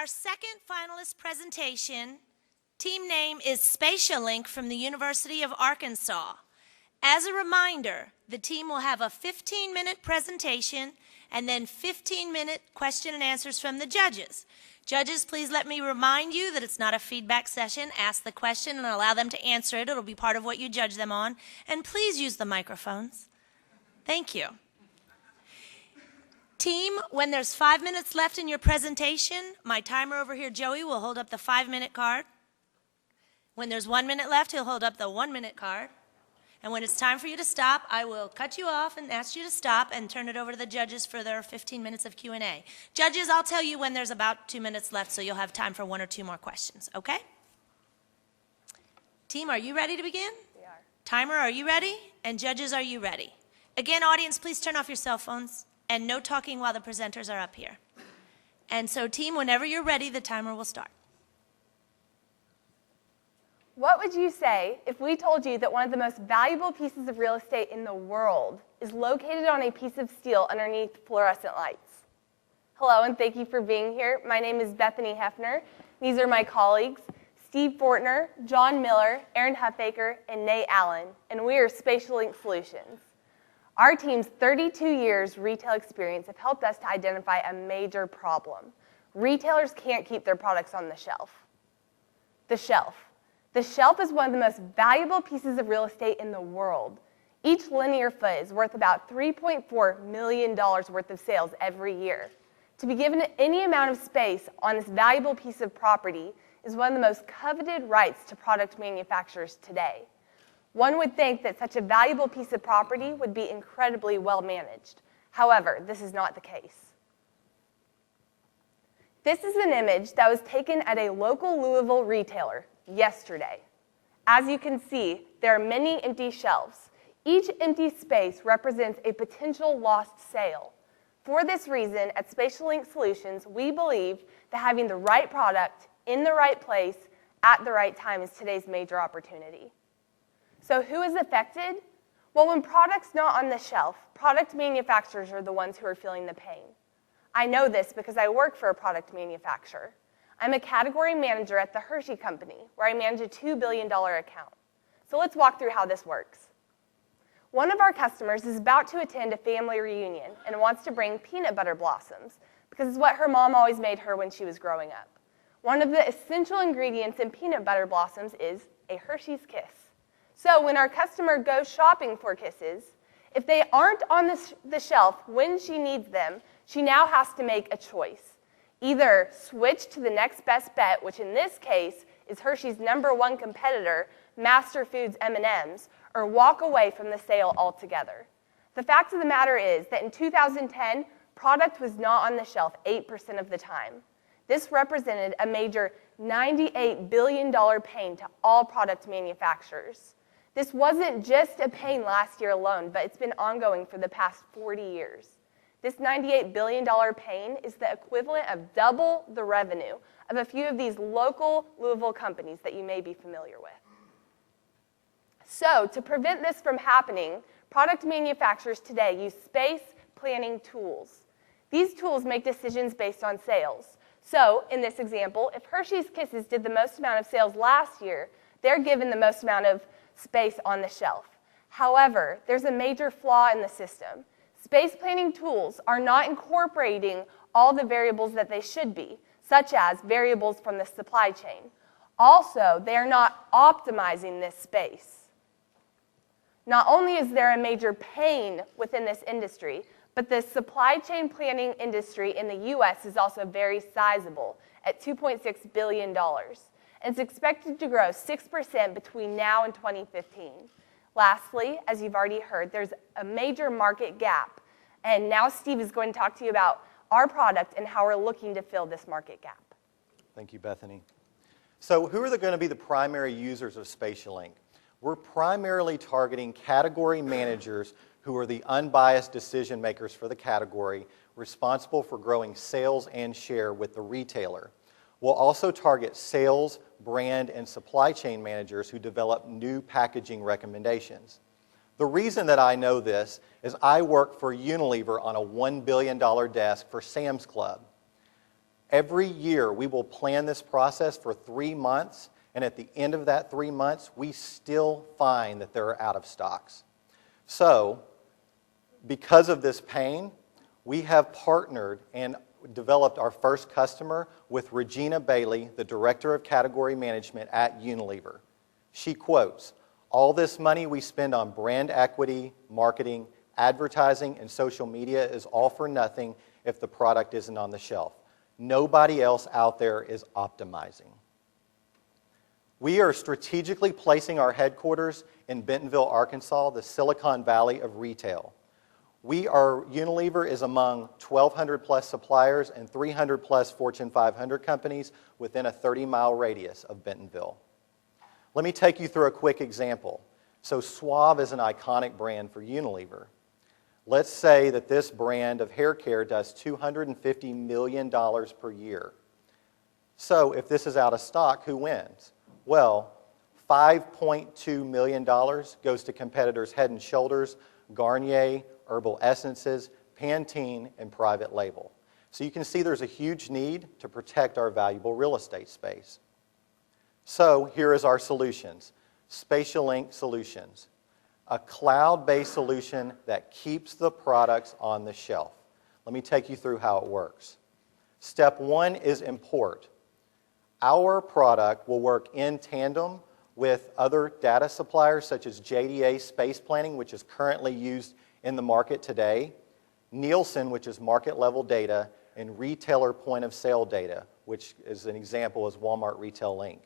Our second finalist presentation, team name is SpatiaLink from the University of Arkansas. As a reminder, the team will have a 15-minute presentation and then 15-minute question and answers from the judges. Judges, please let me remind you that it's not a feedback session. Ask the question and allow them to answer it. It'll be part of what you judge them on. And please use the microphones. Thank you. Team, when there's 5 minutes left in your presentation, my timer over here, Joey, will hold up the 5-minute card. When there's 1 minute left, he'll hold up the 1-minute card. And when it's time for you to stop, I will cut you off and ask you to stop and turn it over to the judges for their 15 minutes of Q&A. Judges, I'll tell you when there's about 2 minutes left, so you'll have time for 1 or 2 more questions, okay? Team, are you ready to begin? We are. Timer, are you ready? And judges, are you ready? Again, audience, please turn off your cell phones and no talking while the presenters are up here. And so, team, whenever you're ready, the timer will start. What would you say if we told you that one of the most valuable pieces of real estate in the world is located on a piece of steel underneath fluorescent lights? Hello, and thank you for being here. My name is Bethany Hefner. These are my colleagues, Steve Fortner, John Miller, Aaron Huffaker, and Nate Allen, and we are SpatiaLink Solutions. Our team's 32 years retail experience have helped us to identify a major problem. Retailers can't keep their products on the shelf. The shelf. The shelf is one of the most valuable pieces of real estate in the world. Each linear foot is worth about $3.4 million worth of sales every year. To be given any amount of space on this valuable piece of property is one of the most coveted rights to product manufacturers today. One would think that such a valuable piece of property would be incredibly well managed. However, this is not the case. This is an image that was taken at a local Louisville retailer yesterday. As you can see, there are many empty shelves. Each empty space represents a potential lost sale. For this reason, at SpatiaLink Solutions, we believe that having the right product in the right place at the right time is today's major opportunity. So who is affected? Well, when product's not on the shelf, product manufacturers are the ones who are feeling the pain. I know this because I work for a product manufacturer. I'm a category manager at the Hershey Company, where I manage a $2 billion account. So let's walk through how this works. One of our customers is about to attend a family reunion and wants to bring peanut butter blossoms because it's what her mom always made her when she was growing up. One of the essential ingredients in peanut butter blossoms is a Hershey's Kiss. So when our customer goes shopping for kisses, if they aren't on the shelf when she needs them, she now has to make a choice. Either switch to the next best bet, which in this case is Hershey's #1 competitor, Master Foods M&Ms, or walk away from the sale altogether. The fact of the matter is that in 2010, product was not on the shelf 8% of the time. This represented a major $98 billion pain to all product manufacturers. This wasn't just a pain last year alone, but it's been ongoing for the past 40 years. This $98 billion pain is the equivalent of double the revenue of a few of these local Louisville companies that you may be familiar with. So, to prevent this from happening, product manufacturers today use space planning tools. These tools make decisions based on sales. So, in this example, if Hershey's Kisses did the most amount of sales last year, they're given the most amount of space on the shelf. However, there's a major flaw in the system. Space planning tools are not incorporating all the variables that they should be, such as variables from the supply chain. Also, they are not optimizing this space. Not only is there a major pain within this industry, but the supply chain planning industry in the U.S. is also very sizable at $2.6 billion. And it's expected to grow 6% between now and 2015. Lastly, as you've already heard, there's a major market gap. And now Steve is going to talk to you about our product and how we're looking to fill this market gap. Thank you, Bethany. So who are going to be the primary users of SpatiaLink? We're primarily targeting category managers who are the unbiased decision makers for the category, responsible for growing sales and share with the retailer. We'll also target sales, brand, and supply chain managers who develop new packaging recommendations. The reason that I know this is I work for Unilever on a $1 billion desk for Sam's Club. Every year, we will plan this process for 3 months, and at the end of that 3 months, we still find that they're out of stocks. So, because of this pain, we have partnered and developed our first customer with Regina Bailey, the Director of Category Management at Unilever. She quotes, "All this money we spend on brand equity, marketing, advertising, and social media is all for nothing if the product isn't on the shelf. Nobody else out there is optimizing." We are strategically placing our headquarters in Bentonville, Arkansas, the Silicon Valley of retail. Unilever is among 1,200 plus suppliers and 300 plus Fortune 500 companies within a 30-mile radius of Bentonville. Let me take you through a quick example. So Suave is an iconic brand for Unilever. Let's say that this brand of hair care does $250 million per year. So if this is out of stock, who wins? Well, $5.2 million goes to competitors Head & Shoulders, Garnier, Herbal Essences, Pantene, and private label. So you can see there's a huge need to protect our valuable real estate space. So here is our solutions. SpatiaLink Solutions, a cloud-based solution that keeps the products on the shelf. Let me take you through how it works. Step 1 is import. Our product will work in tandem with other data suppliers such as JDA Space Planning, which is currently used in the market today, Nielsen, which is market-level data, and retailer point-of-sale data, which is an example is Walmart Retail Link.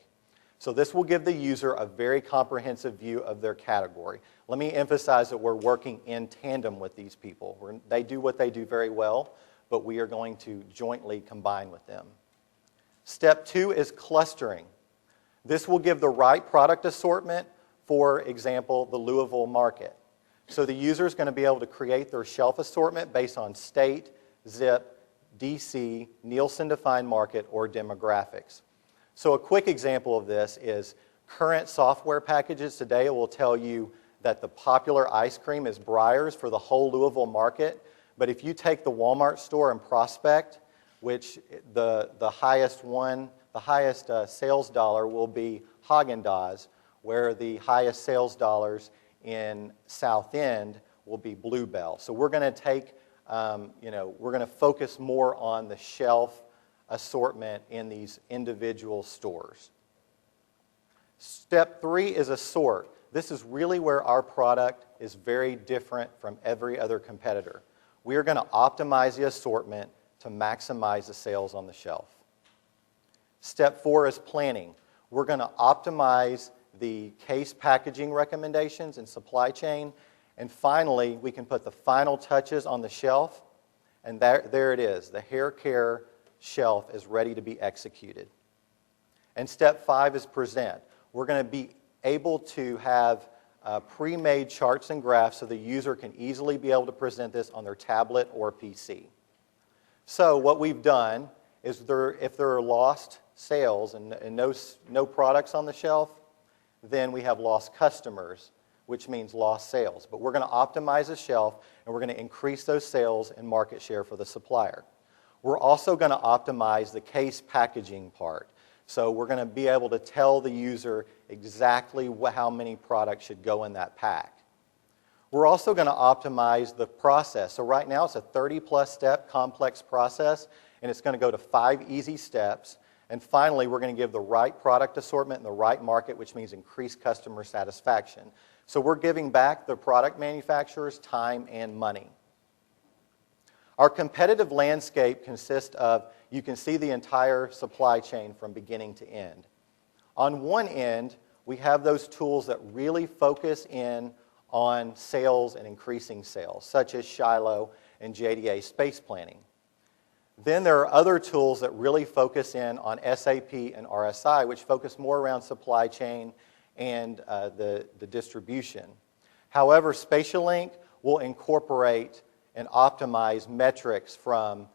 So this will give the user a very comprehensive view of their category. Let me emphasize that we're working in tandem with these people. They do what they do very well, but we are going to jointly combine with them. Step 2 is clustering. This will give the right product assortment, for example, the Louisville market. So the user is going to be able to create their shelf assortment based on state, zip, DC, Nielsen-defined market, or demographics. So a quick example of this is current software packages today will tell you that the popular ice cream is Breyers for the whole Louisville market. But if you take the Walmart store and Prospect, which the highest sales dollar will be Haagen-Dazs, where the highest sales dollars in South End will be Bluebell. So we're going to take, we're going to focus more on the shelf assortment in these individual stores. Step 3 is assort. This is really where our product is very different from every other competitor. We are going to optimize the assortment to maximize the sales on the shelf. Step 4 is planning. We're going to optimize the case packaging recommendations and supply chain. And finally, we can put the final touches on the shelf. And there it is. The hair care shelf is ready to be executed. And step 5 is present. We're going to be able to have pre-made charts and graphs so the user can easily be able to present this on their tablet or PC. So what we've done is if there are lost sales and no products on the shelf, then we have lost customers, which means lost sales. But we're going to optimize the shelf, and we're going to increase those sales and market share for the supplier. We're also going to optimize the case packaging part. So we're going to be able to tell the user exactly how many products should go in that pack. We're also going to optimize the process. So right now it's a 30-plus step complex process, and it's going to go to 5 easy steps. And finally, we're going to give the right product assortment in the right market, which means increased customer satisfaction. So we're giving back the product manufacturers time and money. Our competitive landscape consists of, you can see the entire supply chain from beginning to end. On one end, we have those tools that really focus in on sales and increasing sales, such as Shiloh and JDA Space Planning. Then there are other tools that really focus in on SAP and RSI, which focus more around supply chain and the distribution. However, SpatiaLink will incorporate and optimize metrics from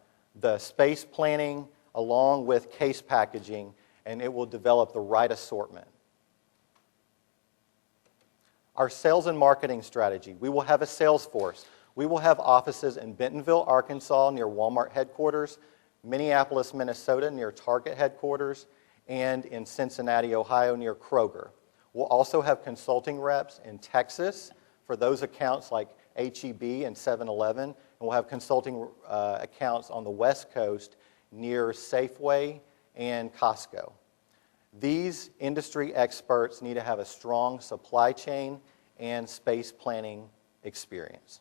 the space planning along with case packaging, and it will develop the right assortment. Our sales and marketing strategy. We will have a sales force. We will have offices in Bentonville, Arkansas, near Walmart headquarters, Minneapolis, Minnesota, near Target headquarters, and in Cincinnati, Ohio, near Kroger. We'll also have consulting reps in Texas for those accounts like H-E-B and 7-Eleven, and we'll have consulting accounts on the West Coast near Safeway and Costco. These industry experts need to have a strong supply chain and space planning experience.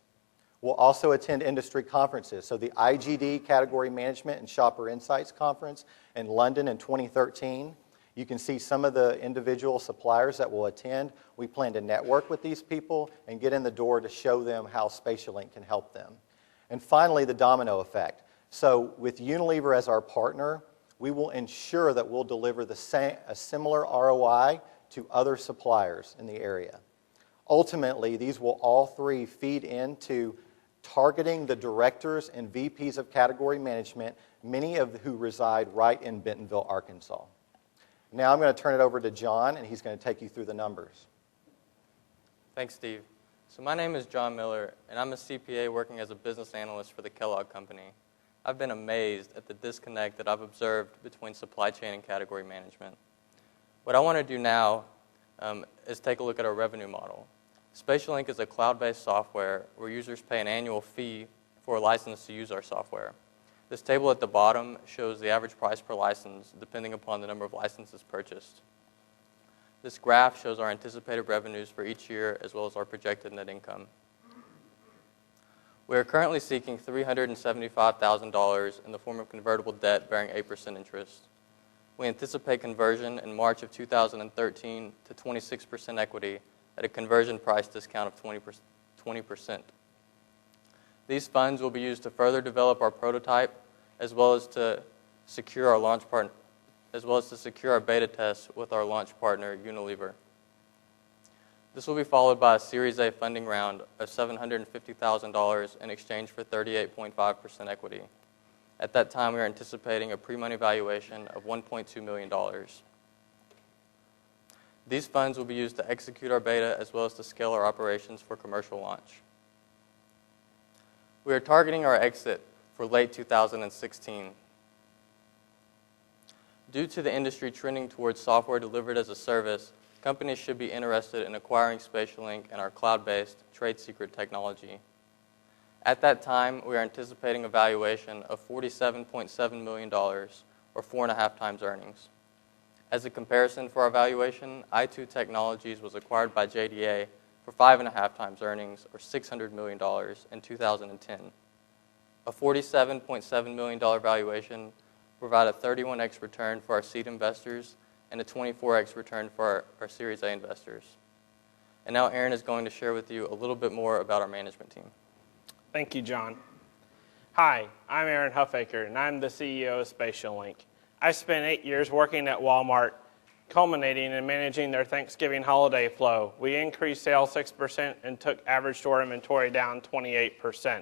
We'll also attend industry conferences. So the IGD, Category Management and Shopper Insights Conference in London in 2013. You can see some of the individual suppliers that will attend. We plan to network with these people and get in the door to show them how SpatiaLink can help them. And finally, the domino effect. So with Unilever as our partner, we will ensure that we'll deliver a similar ROI to other suppliers in the area. Ultimately, these will all three feed into targeting the directors and VPs of category management, many of who reside right in Bentonville, Arkansas. Now I'm going to turn it over to John, and he's going to take you through the numbers. Thanks, Steve. So my name is John Miller, and I'm a CPA working as a business analyst for the Kellogg Company. I've been amazed at the disconnect that I've observed between supply chain and category management. What I want to do now is take a look at our revenue model. SpatiaLink is a cloud-based software where users pay an annual fee for a license to use our software. This table at the bottom shows the average price per license depending upon the number of licenses purchased. This graph shows our anticipated revenues for each year as well as our projected net income. We are currently seeking $375,000 in the form of convertible debt bearing 8% interest. We anticipate conversion in March of 2013 to 26% equity at a conversion price discount of 20%. These funds will be used to further develop our prototype as well as to secure our launch partner, as well as to secure our beta tests with our launch partner, Unilever. This will be followed by a Series A funding round of $750,000 in exchange for 38.5% equity. At that time, we are anticipating a pre-money valuation of $1.2 million. These funds will be used to execute our beta as well as to scale our operations for commercial launch. We are targeting our exit for late 2016. Due to the industry trending towards software delivered as a service, companies should be interested in acquiring SpatiaLink and our cloud-based trade secret technology. At that time, we are anticipating a valuation of $47.7 million, or 4.5 times earnings. As a comparison for our valuation, i2 Technologies was acquired by JDA for 5.5 times earnings, or $600 million in 2010. A $47.7 million valuation provide a 31x return for our seed investors and a 24x return for our Series A investors. And now Aaron is going to share with you a little bit more about our management team. Thank you, John. Hi, I'm Aaron Huffaker, and I'm the CEO of SpatiaLink. I spent 8 years working at Walmart, culminating in managing their Thanksgiving holiday flow. We increased sales 6% and took average store inventory down 28%.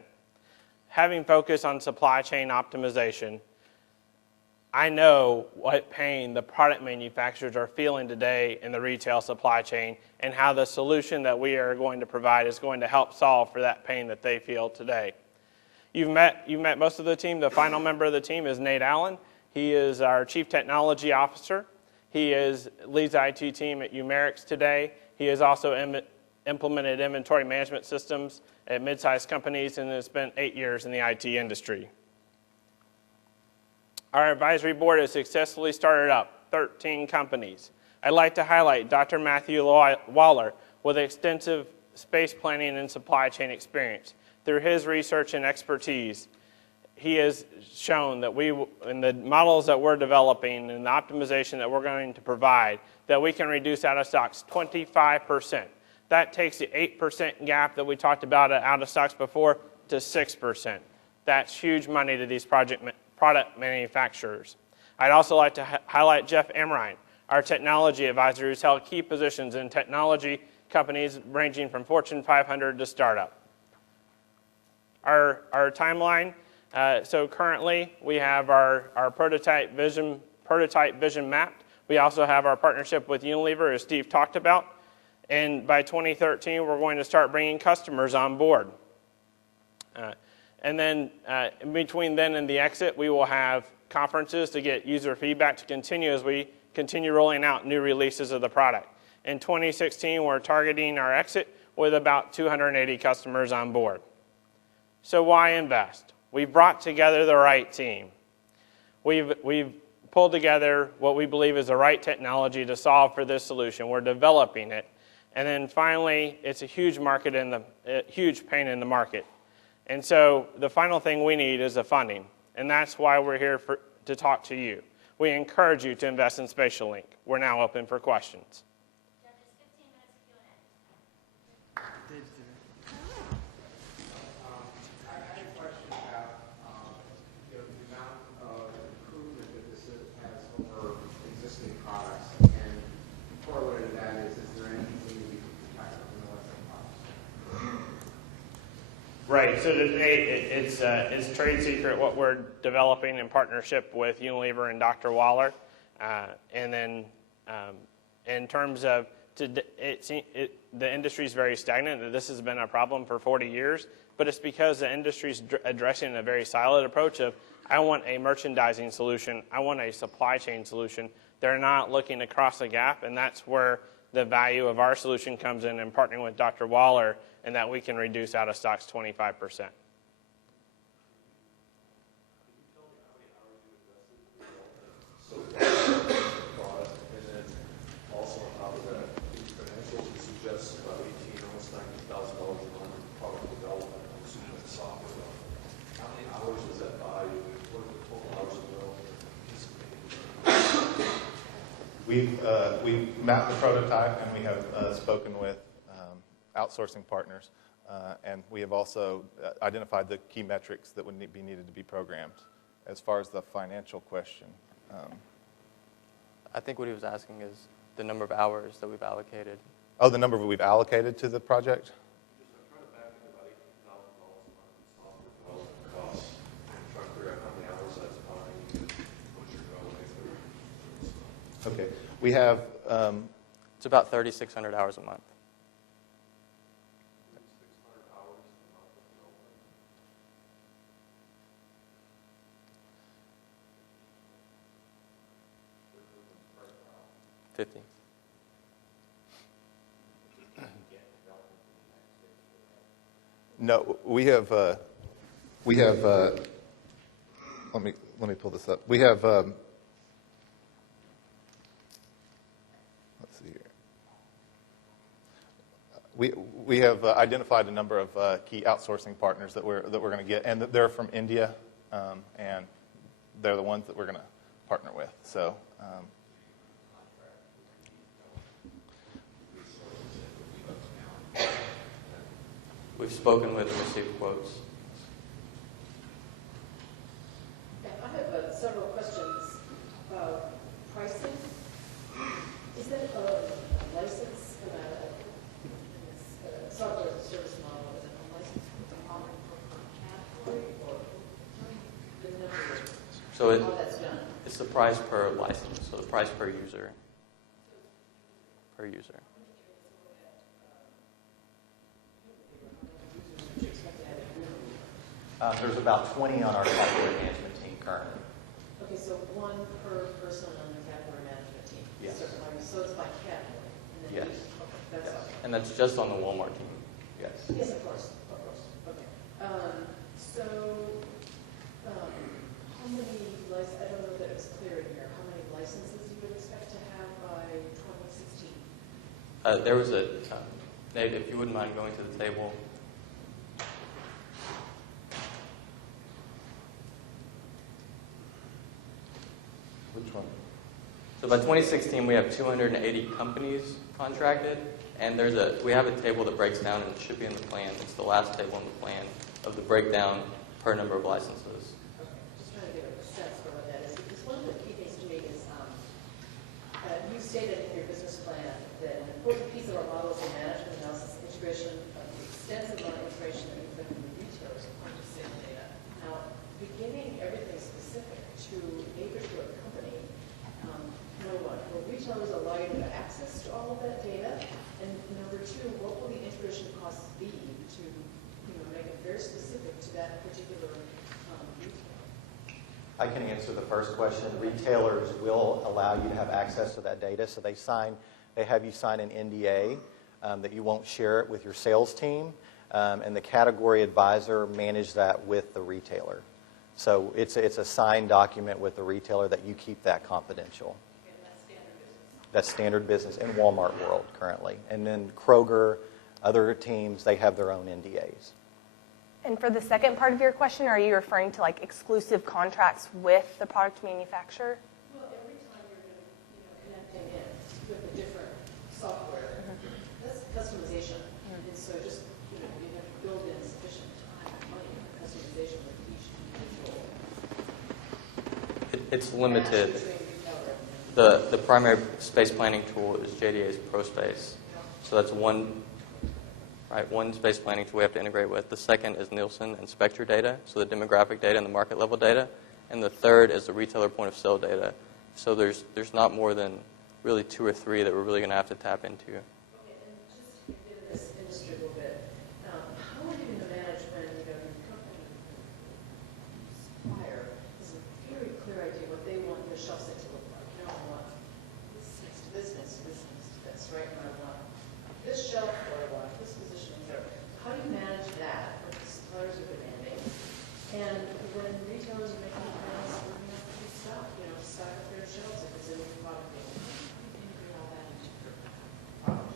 Having focused on supply chain optimization, I know what pain the product manufacturers are feeling today in the retail supply chain and how the solution that we are going to provide is going to help solve for that pain that they feel today. You've met most of the team. The final member of the team is Nate Allen. He is our Chief Technology Officer. He leads the IT team at Umerix today. He has also implemented inventory management systems at mid-sized companies and has spent 8 years in the IT industry. Our advisory board has successfully started up 13 companies. I'd like to highlight Dr. Matthew Waller with extensive space planning and supply chain experience. Through his research and expertise, he has shown that in the models that we're developing and the optimization that we're going to provide, that we can reduce out of stocks 25%. That takes the 8% gap that we talked about at out of stocks before to 6%. That's huge money to these product manufacturers. I'd also like to highlight Jeff Amrine, our technology advisor who's held key positions in technology companies ranging from Fortune 500 to startup. Our timeline, so currently we have our prototype vision mapped. We also have our partnership with Unilever, as Steve talked about. And by 2013, we're going to start bringing customers on board. And then in between then and the exit, we will have conferences to get user feedback to continue as we continue rolling out new releases of the product. In 2016, we're targeting our exit with about 280 customers on board. So why invest? We've brought together the right team. We've pulled together what we believe is the right technology to solve for this solution. We're developing it. And then finally, it's a huge market huge pain in the market. And so the final thing we need is the funding. And that's why we're here to talk to you. We encourage you to invest in SpatiaLink. We're now open for questions. Right, so today it's trade secret what we're developing in partnership with Unilever and Dr. Waller. And then in terms of, the industry is very stagnant. This has been a problem for 40 years, but it's because the industry is addressing a very siloed approach of, I want a merchandising solution, I want a supply chain solution. They're not looking across the gap, and that's where the value of our solution comes in partnering with Dr. Waller, and that we can reduce out of stocks 25%. We've mapped the prototype, and we have spoken with outsourcing partners, and we have also identified the key metrics that would be needed to be programmed. As far as the financial question, I think what he was asking is the number of hours that we've allocated. Oh, the number we've allocated to the project? Okay, we have... it's about 3,600 hours a month. $50. No, we have, let me pull this up. We have, let's see here. We have identified a number of key outsourcing partners that we're going to get, and they're from India, and they're the ones that we're going to partner with. So. We've spoken with and received quotes. Yeah, I have several questions about pricing. Is that a license, software as a service model, is it a license with a common category, or the number So how that's done? It's the price per license, so the price per user. Per user. There's about 20 on our category management team currently. Okay, so one per person on the category management team. Yes. So it's by category. And then Yes. Okay, that's all. And that's just on the Walmart team. Yes. Yes, of course. Okay. How many licenses, I don't know that it's clear in here, how many licenses you would expect to have by 2016? There was a, Nate, if you wouldn't mind going to the table. Which one? So by 2016, we have 280 companies contracted, and we have a table that breaks down, and it should be in the plan. It's the last table in the plan of the breakdown per number of licenses. Okay, just trying to get a sense for what that is. Because one of the key things to me is you stated in your business plan that an important piece of our model is the management analysis and integration of the extensive amount of information that you've been from retailers and point of sale data. Now, beginning everything specific to a particular company, number one, will retailers allow you to have access to all of that data? And number two, what will the integration costs be to make it very specific to that particular I can answer the first question. Retailers will allow you to have access to that data, so they have you sign an NDA that you won't share it with your sales team, and the category advisor manages that with the retailer. So it's a signed document with the retailer that you keep that confidential. And that's standard business. That's standard business in Walmart world currently. And then Kroger, other teams, they have their own NDAs. And for the second part of your question, are you referring to like exclusive contracts with the product manufacturer? Well, every time you're going to, connecting in with a different software, that's customization. And so just, you have to build in sufficient time and money for customization with each individual. It's limited. Match between retailer and The primary space planning tool is JDA's ProSpace. So that's one space planning tool we have to integrate with. The second is Nielsen and Spectre data, so the demographic data and the market level data. And the third is the retailer point of sale data. So there's not more than really 2 or 3 that we're really going to have to tap into. Okay, and just to get in this industry a little bit, how are you going to manage when your company supplier has a very clear idea what they want their shelf set to look like? I want this next to this, next to this, next to this, right? And I want this shelf, or I want this position, etc. How do you manage that? What the suppliers are demanding, and when retailers are making plans, we're going to have to stock, stock up their shelves if it's a new product. Integrate all that into your product.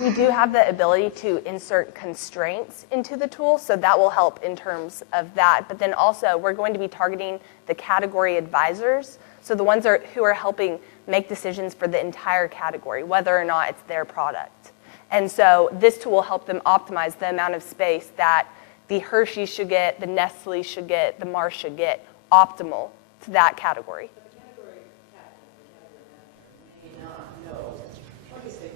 We do have the ability to insert constraints into the tool, so that will help in terms of that. But then also, we're going to be targeting the category advisors, so the ones who are helping make decisions for the entire category, whether or not it's their product. And so this tool will help them optimize the amount of space that the Hershey should get, the Nestle should get, the Mars should get, optimal to that category. But the category captain, the category manager may not know. Obviously,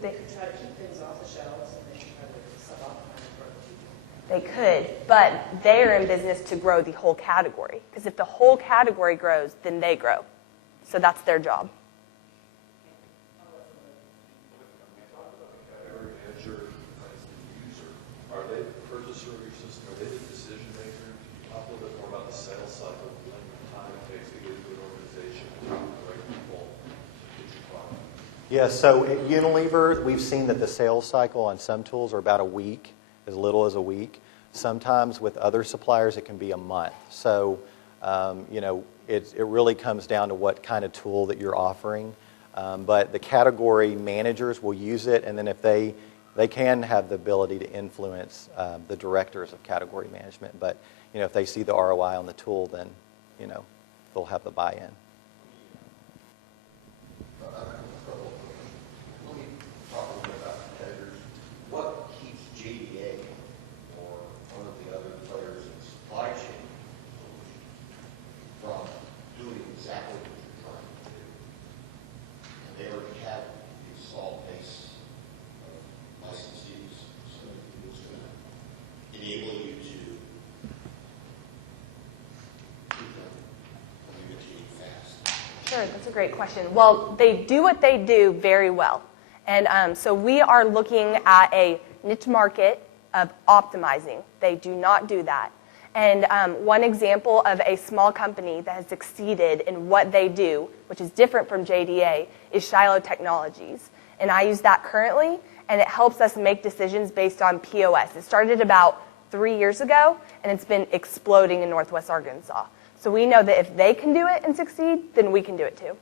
they could try to keep things off the shelves and they could try to sub-optimize for the future. They could, but they are in business to grow the whole category. Because if the whole category grows, then they grow. So that's their job. Category manager as the user. Are they the purchaser of your system? Are they the decision maker? Talk a little bit more about the sales cycle, the length of time it takes to get into an organization and talk to the right people to get your product. Yeah, so at Unilever, we've seen that the sales cycle on some tools are about a week, as little as a week. Sometimes with other suppliers, it can be a month. So, it really comes down to what kind of tool that you're offering. But the category managers will use it, and then if they can have the ability to influence the directors of category management. But, if they see the ROI on the tool, then, they'll have the buy-in. Let me talk a little bit about competitors. What keeps JDA or one of the other players in supply chain from doing exactly what you're trying to do? And they already have the installed base of licensees, so it's going to enable you to keep them communicating fast. Sure, that's a great question. Well, they do what they do very well. And so we are looking at a niche market of optimizing. They do not do that. And one example of a small company that has succeeded in what they do, which is different from JDA, is Shiloh Technologies. And I use that currently, and it helps us make decisions based on POS. It started about 3 years ago, and it's been exploding in Northwest Arkansas. So we know that if they can do it and succeed, then we can do it too.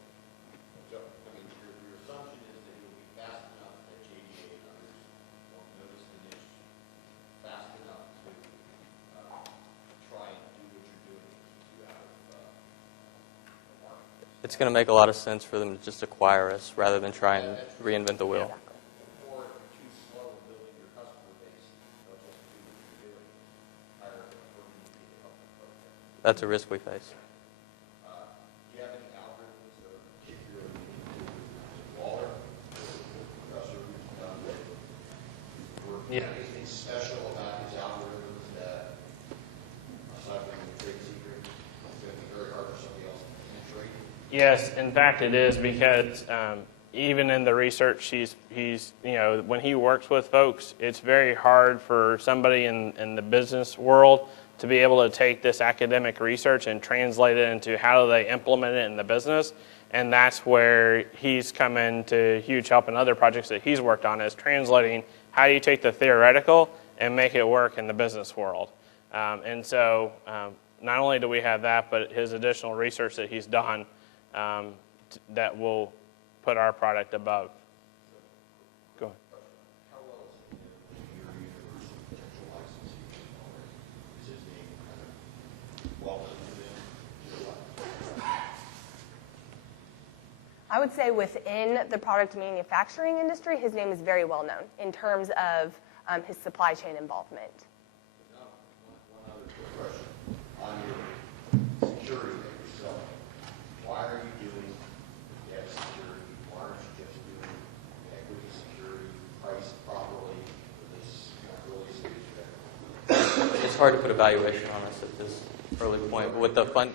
So, your assumption is that you'll be fast enough that JDA and others won't notice the niche fast enough to try and do what you're doing to keep you out of the market. It's going to make a lot of sense for them to just acquire us rather than try and reinvent the wheel. Or if you're too slow in building your customer base, they'll just do what you're doing, hire a firm to help them program. That's a risk we face. Do you have any algorithms that are particularly Waller, professor who's done work? Yeah. Anything special about his algorithms that, aside from the trade secret, it's going to be very hard for somebody else to penetrate? Yes, in fact it is, because even in the research he's when he works with folks, it's very hard for somebody in the business world to be able to take this academic research and translate it into how do they implement it in the business. And that's where he's come into huge help in other projects that he's worked on, is translating how do you take the theoretical and make it work in the business world. And so not only do we have that, but his additional research that he's done that will put our product above. Go ahead. How well is your universe of potential licensee already? Is his name kind of well known to them? I would say within the product manufacturing industry, his name is very well known in terms of his supply chain involvement. One other quick question. On your security that you're selling, why are you doing debt security? Why aren't you just doing equity security priced properly for this early stage of It's hard to put a valuation on us at this early point, but with the fund.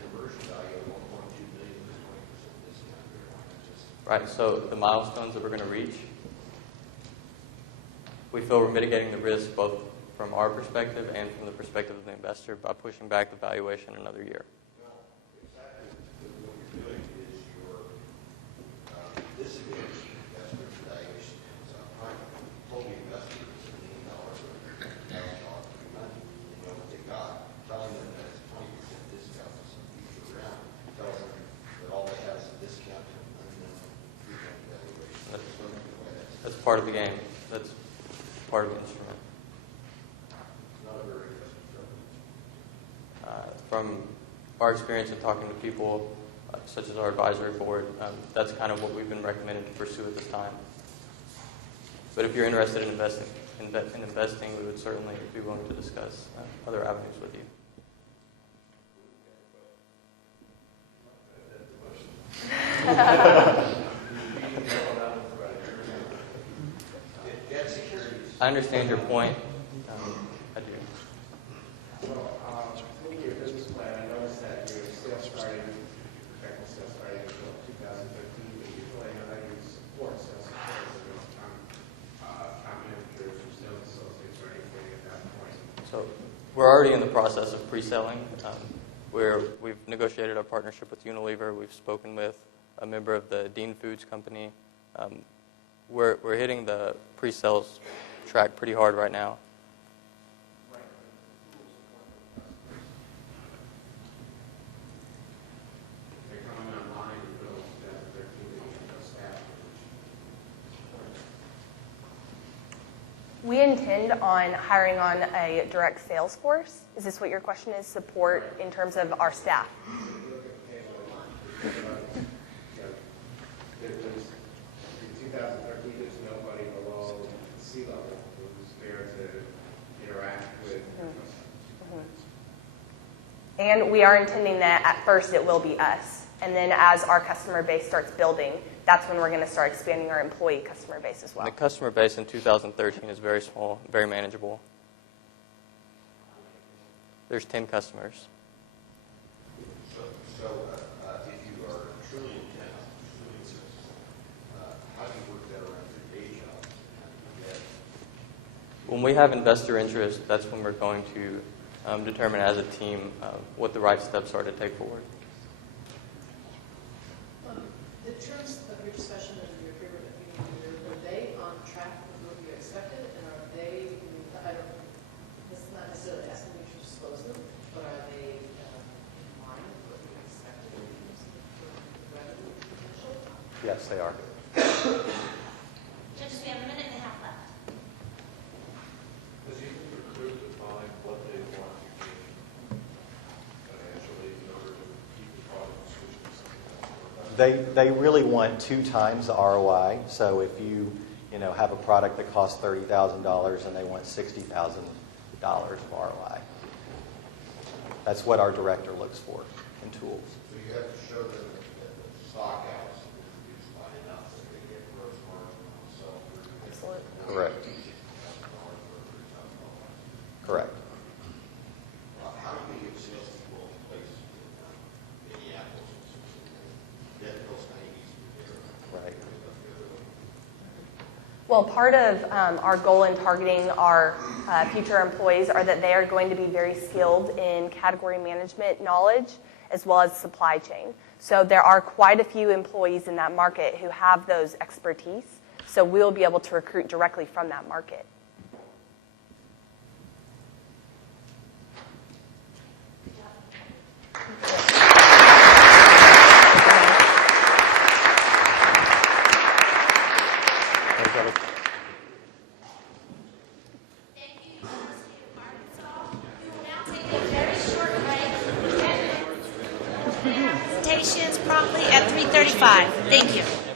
conversion value of 1.2 million is 20% discount there? Why not just Right, so the milestones that we're going to reach, we feel we're mitigating the risk both from our perspective and from the perspective of the investor by pushing back the valuation another year. exactly what you're doing is you're disadvantaging investors' valuation is upfront. You told the investor it's $1 million or $1,000 free money. They know what they got. Telling them that it's 20% discount to some future round tells them that all they have is a discount to an unknown free money valuation. That's part of the game. That's part of the instrument. It's not a very aggressive strategy. From our experience in talking to people, such as our advisory board, that's kind of what we've been recommended to pursue at this time. But if you're interested in investing, we would certainly be willing to discuss other avenues with you. I understand your point. I do. Looking at your business plan, I noticed that your sales starting, professional sales starting until 2013, but usually how you support sales support, so you don't account managers or sales associates or anything at that point. So we're already in the process of pre-selling. We've negotiated our partnership with Unilever. We've spoken with a member of the Dean Foods company. We're hitting the pre-sales track pretty hard right now. They're coming online until 2013, and staff. We intend on hiring on a direct sales force. Is this what your question is? Support in terms of our staff? In 2013, there's nobody below sea level who's there to interact with customers. And we are intending that at first it will be us. And then as our customer base starts building, that's when we're going to start expanding our employee customer base as well. The customer base in 2013 is very small, very manageable. There's 10 customers. So if you are truly intent on pursuing this, how do you work that around your day job? How do you get When we have investor interest, that's when we're going to determine as a team what the right steps are to take forward. The terms of your discussion and your agreement with Unilever, were they on track with what you expected? And are they, this is not necessarily asking you to disclose them, but are they in line with what you expected in terms of revenue potential? Yes, they are. Judges, we have a minute and a half left. Has Unilever clearly defined what they want to gain financially in order to keep the product and switch to something else? They really want 2 times the ROI. So if you have a product that costs $30,000 and they want $60,000 of ROI. That's what our director looks for in tools. So you have to show them that the stock outs is reduced by enough that they get gross margin on sell-through. Absolutely. Correct. Correct. How do you get salespeople in places in Minneapolis? That feels kind of easy to do. Right. Well, part of our goal in targeting our future employees are that they are going to be very skilled in category management knowledge as well as supply chain. So there are quite a few employees in that market who have those expertise. So we'll be able to recruit directly from that market. Presentations promptly at 3:35. Thank you.